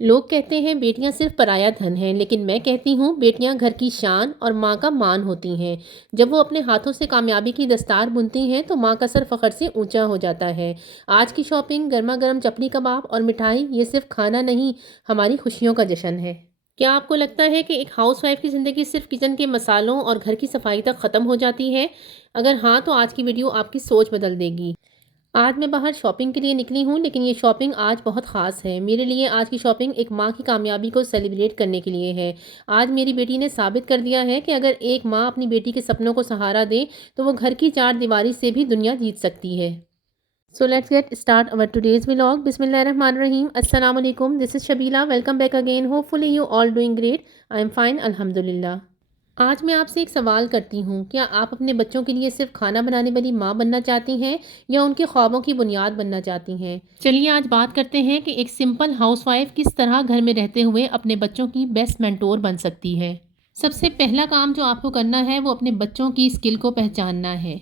لوگ کہتے ہیں بیٹیاں صرف پرایا دھن ہیں، لیکن میں کہتی ہوں بیٹیاں گھر کی شان اور ماں کا مان ہوتی ہیں۔ جب وہ اپنے ہاتھوں سے کامیابی کی دستار بنتی ہیں تو ماں کا سر فخر سے اونچا ہو جاتا ہے۔ آج کی شاپنگ، گرما گرم چپلی کباب اور مٹھائی، یہ صرف کھانا نہیں، ہماری خوشیوں کا جشن ہے۔ کیا آپ کو لگتا ہے کہ ایک ہاؤس وائف کی زندگی صرف کچن کے مسالوں اور گھر کی صفائی تک ختم ہو جاتی ہے؟ اگر ہاں تو آج کی ویڈیو آپ کی سوچ بدل دے گی۔ آج میں باہر شاپنگ کے لیے نکلی ہوں، لیکن یہ شاپنگ آج بہت خاص ہے۔ میرے لیے آج کی شاپنگ ایک ماں کی کامیابی کو سیلیبریٹ کرنے کے لیے ہے۔ آج میری بیٹی نے ثابت کر دیا ہے کہ اگر ایک ماں اپنی بیٹی کے سپنوں کو سہارا دے تو وہ گھر کی چار دیواری سے بھی دنیا جیت سکتی ہے۔ So let's get start our today's vlog. Bismillahirrahmanirrahim. Assalamu alaikum. This is Shabila. Welcome back again. Hopefully you all doing great. I am fine. Alhamdulillah. آج میں آپ سے ایک سوال کرتی ہوں، کیا آپ اپنے بچوں کے لیے صرف کھانا بنانے والی ماں بننا چاہتی ہیں یا ان کے خوابوں کی بنیاد بننا چاہتی ہیں؟ چلیے آج بات کرتے ہیں کہ ایک سمپل ہاؤس وائف کس طرح گھر میں رہتے ہوئے اپنے بچوں کی بیسٹ مینٹور بن سکتی ہے۔ سب سے پہلا کام جو آپ کو کرنا ہے وہ اپنے بچوں کی اسکل کو پہچاننا ہے۔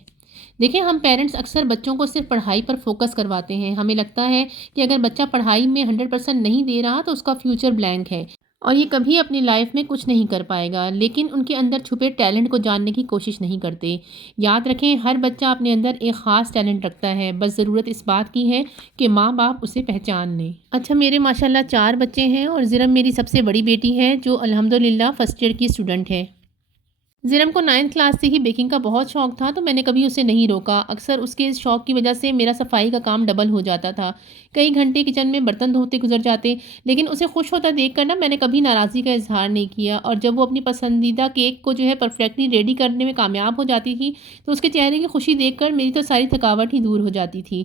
دیکھیں، ہم پیرنٹس اکثر بچوں کو صرف پڑھائی پر فوکس کرواتے ہیں۔ ہمیں لگتا ہے کہ اگر بچہ پڑھائی میں 100% نہیں دے رہا تو اس کا فیوچر بلینک ہے اور یہ کبھی اپنی لائف میں کچھ نہیں کر پائے گا، لیکن ان کے اندر چھپے ٹیلنٹ کو جاننے کی کوشش نہیں کرتے۔ یاد رکھیں، ہر بچہ اپنے اندر ایک خاص ٹیلنٹ رکھتا ہے، بس ضرورت اس بات کی ہے کہ ماں باپ اسے پہچان لیں۔ اچھا، میرے ماشاءاللہ 4 بچے ہیں اور زرم میری سب سے بڑی بیٹی ہے جو الحمدللہ فرسٹ ایئر کی اسٹوڈنٹ ہے۔ زرم کو 9th کلاس سے ہی بیکنگ کا بہت شوق تھا، تو میں نے کبھی اسے نہیں روکا۔ اکثر اس کے اس شوق کی وجہ سے میرا صفائی کا کام ڈبل ہو جاتا تھا، کئی گھنٹے کچن میں برتن دھوتے گزر جاتے، لیکن اسے خوش ہوتا دیکھ کر میں نے کبھی ناراضی کا اظہار نہیں کیا، اور جب وہ اپنی پسندیدہ کیک کو پرفیکٹلی ریڈی کرنے میں کامیاب ہو جاتی تھی تو اس کے چہرے کی خوشی دیکھ کر میری تو ساری تھکاوٹ ہی دور ہو جاتی تھی۔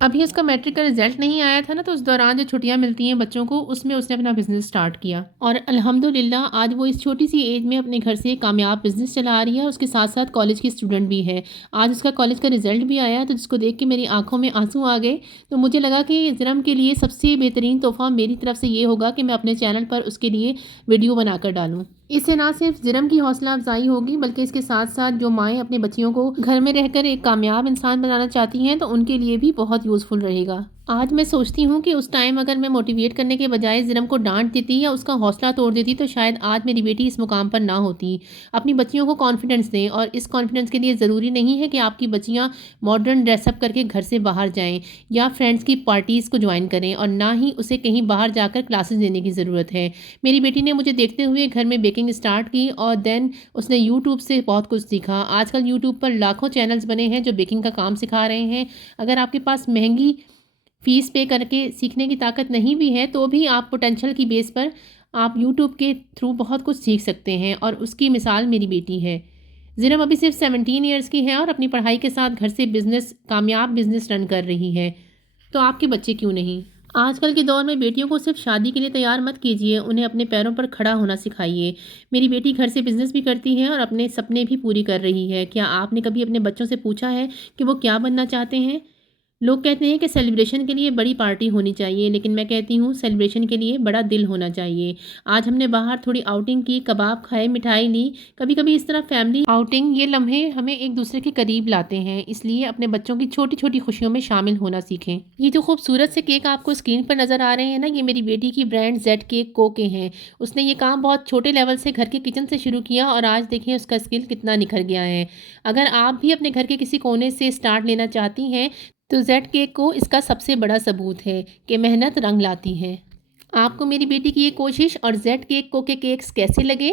ابھی اس کا میٹرک کا رزلٹ نہیں آیا تھا نا، تو اس دوران جو چھٹیاں ملتی ہیں بچوں کو، اس میں اس نے اپنا بزنس سٹارٹ کیا اور الحمدللہ آج وہ اس چھوٹی سی ایج میں اپنے گھر سے کامیاب بزنس چلا رہی ہے۔ اس کے ساتھ ساتھ کالج کی اسٹوڈنٹ بھی ہے۔ آج اس کا کالج کا رزلٹ بھی آیا تو جس کو دیکھ کے میری آنکھوں میں آنسو آ گئے، تو مجھے لگا کہ زرم کے لیے سب سے بہترین تحفہ میری طرف سے یہ ہوگا کہ میں اپنے چینل پر اس کے لیے ویڈیو بنا کر ڈالوں۔ اس سے نہ صرف زرم کی حوصلہ افزائی ہوگی بلکہ اس کے ساتھ ساتھ جو مائیں اپنے بچیوں کو گھر میں رہ کر ایک کامیاب انسان بنانا چاہتی ہیں تو ان کے لیے بھی بہت یوزفل رہے گا۔ آج میں سوچتی ہوں کہ اس ٹائم اگر میں موٹیویٹ کرنے کے بجائے زرم کو ڈانٹ دیتی یا اس کا حوصلہ توڑ دیتی تو شاید آج میری بیٹی اس مقام پر نہ ہوتی۔ اپنی بچیوں کو کانفیڈنس دیں، اور اس کانفیڈنس کے لیے ضروری نہیں ہے کہ آپ کی بچیاں ماڈرن ڈریس اپ کر کے گھر سے باہر جائیں یا فرینڈس کی پارٹیز کو جوائن کریں، اور نہ ہی اسے کہیں باہر جا کر کلاسز دینے کی ضرورت ہے۔ میری بیٹی نے مجھے دیکھتے ہوئے گھر میں بیکنگ اسٹارٹ کی اور دین اس نے یوٹیوب سے بہت کچھ سیکھا۔ آج کل یوٹیوب پر لاکھوں چینلز بنے ہیں جو بیکنگ کا کام سکھا رہے ہیں۔ اگر آپ کے پاس مہنگی فیس پے کر کے سیکھنے کی طاقت نہیں بھی ہے تو بھی آپ پوٹینشل کی بیس پر آپ یوٹیوب کے تھرو بہت کچھ سیکھ سکتے ہیں، اور اس کی مثال میری بیٹی ہے۔ زرم ابھی صرف 17 ایئرس کی ہے اور اپنی پڑھائی کے ساتھ گھر سے کامیاب بزنس رن کر رہی ہے، تو آپ کے بچے کیوں نہیں؟ آج کل کے دور میں بیٹیوں کو صرف شادی کے لیے تیار مت کیجیے، انہیں اپنے پیروں پر کھڑا ہونا سکھائیے۔ میری بیٹی گھر سے بزنس بھی کرتی ہے اور اپنے سپنے بھی پوری کر رہی ہے۔ کیا آپ نے کبھی اپنے بچوں سے پوچھا ہے کہ وہ کیا بننا چاہتے ہیں؟ لوگ کہتے ہیں کہ سیلیبریشن کے لیے بڑی پارٹی ہونی چاہیے، لیکن میں کہتی ہوں سیلیبریشن کے لیے بڑا دل ہونا چاہیے۔ آج ہم نے باہر تھوڑی آؤٹنگ کی، کباب کھائے، مٹھائی لی۔ کبھی کبھی اس طرح فیملی آؤٹنگ، یہ لمحے ہمیں ایک دوسرے کے قریب لاتے ہیں، اس لیے اپنے بچوں کی چھوٹی چھوٹی خوشیوں میں شامل ہونا سیکھیں۔ یہ جو خوبصورت سے کیک آپ کو اسکرین پر نظر آ رہے ہیں نا، یہ میری بیٹی کی برانڈ زیڈ کیک کو کے ہیں۔ اس نے یہ کام بہت چھوٹے لیول سے گھر کے کچن سے شروع کیا اور آج دیکھیں اس کا اسکل کتنا نکھر گیا ہے۔ اگر آپ بھی اپنے گھر کے کسی کونے سے اسٹارٹ لینا چاہتی ہیں تو زیڈ کیک کو اس کا سب سے بڑا ثبوت ہے کہ محنت رنگ لاتی ہے۔ آپ کو میری بیٹی کی یہ کوشش اور زیڈ کیک کو کے کیکس کیسے لگے؟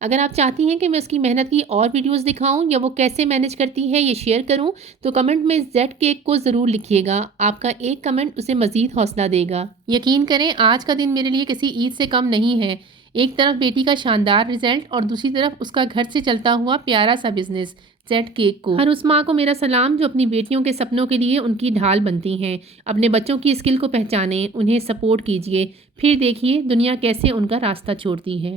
اگر آپ چاہتی ہیں کہ میں اس کی محنت کی اور ویڈیوز دکھاؤں یا وہ کیسے مینج کرتی ہے یہ شیئر کروں تو کمنٹ میں زیڈ کیک کو ضرور لکھیے گا۔ آپ کا ایک کمنٹ اسے مزید حوصلہ دے گا۔ یقین کریں، آج کا دن میرے لیے کسی عید سے کم نہیں ہے۔ ایک طرف بیٹی کا شاندار رزلٹ اور دوسری طرف اس کا گھر سے چلتا ہوا پیارا سا بزنس زیڈ کیک کو۔ ہر اس ماں کو میرا سلام جو اپنی بیٹیوں کے سپنوں کے لیے ان کی ڈھال بنتی ہیں۔ اپنے بچوں کی اسکل کو پہچانیں، انہیں سپورٹ کیجیے، پھر دیکھیے دنیا کیسے ان کا راستہ چھوڑتی ہے۔